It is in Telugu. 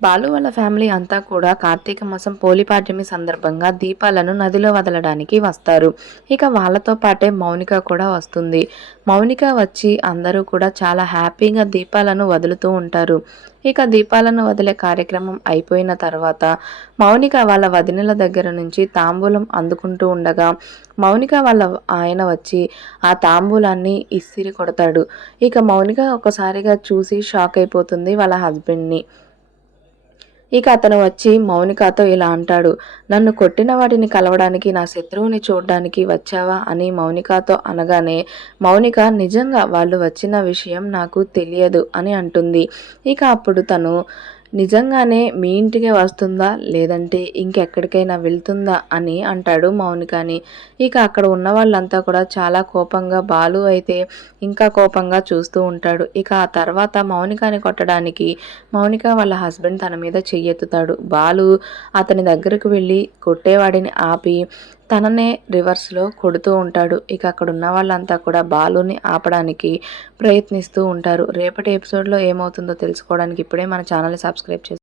బాలు వాళ్ళ ఫ్యామిలీ అంతా కూడా కార్తీక మాసం పోలిపాడ్యమి సందర్భంగా దీపాలను నదిలో వదలడానికి వస్తారు. ఇక వాళ్ళతో పాటే మౌనిక కూడా వస్తుంది. మౌనిక వచ్చి అందరూ కూడా చాలా హ్యాపీగా దీపాలను వదులుతూ ఉంటారు. ఇక దీపాలను వదిలే కార్యక్రమం అయిపోయిన తర్వాత మౌనిక వాళ్ళ వదినల దగ్గర నుంచి తాంబూలం అందుకుంటూ ఉండగా మౌనిక వాళ్ళ ఆయన వచ్చి ఆ తాంబూలాన్ని ఇసిరి కొడతాడు. ఇక మౌనిక ఒకసారిగా చూసి షాక్ అయిపోతుంది వాళ్ళ హస్బెండ్ని. ఇక అతను వచ్చి మౌనికతో ఇలా అంటాడు నన్ను కొట్టిన వాటిని కలవడానికి నా శత్రువుని చూడడానికి వచ్చావా? అని మౌనికతో అనగానే మౌనిక నిజంగా వాళ్ళు వచ్చిన విషయం నాకు తెలియదు అని అంటుంది. ఇక అప్పుడు తను నిజంగానే మీ ఇంటికే వస్తుందా? లేదంటే ఇంకెక్కడికైనా వెళ్తుందా? అని అంటాడు మౌనికాని ఇక అక్కడ ఉన్న వాళ్ళంతా కూడా చాలా కోపంగా బాలు అయితే ఇంకా కోపంగా చూస్తూ ఉంటాడు. ఇక ఆ తర్వాత మౌనికాని కొట్టడానికి మౌనిక వాళ్ళ హస్బెండ్ తన మీద చెయ్యెత్తుతాడు. బాలు అతని దగ్గరకు వెళ్ళి కొట్టేవాడిని ఆపి తననే రివర్స్లో కొడుతూ ఉంటాడు. ఇక అక్కడ ఉన్న వాళ్ళంతా కూడా బాలుని ఆపడానికి ప్రయత్నిస్తూ ఉంటారు. రేపటి ఎపిసోడ్లో ఏమవుతుందో తెలుసుకోవడానికి ఇప్పుడే మన ఛానల్ని సబ్స్క్రైబ్ చేసి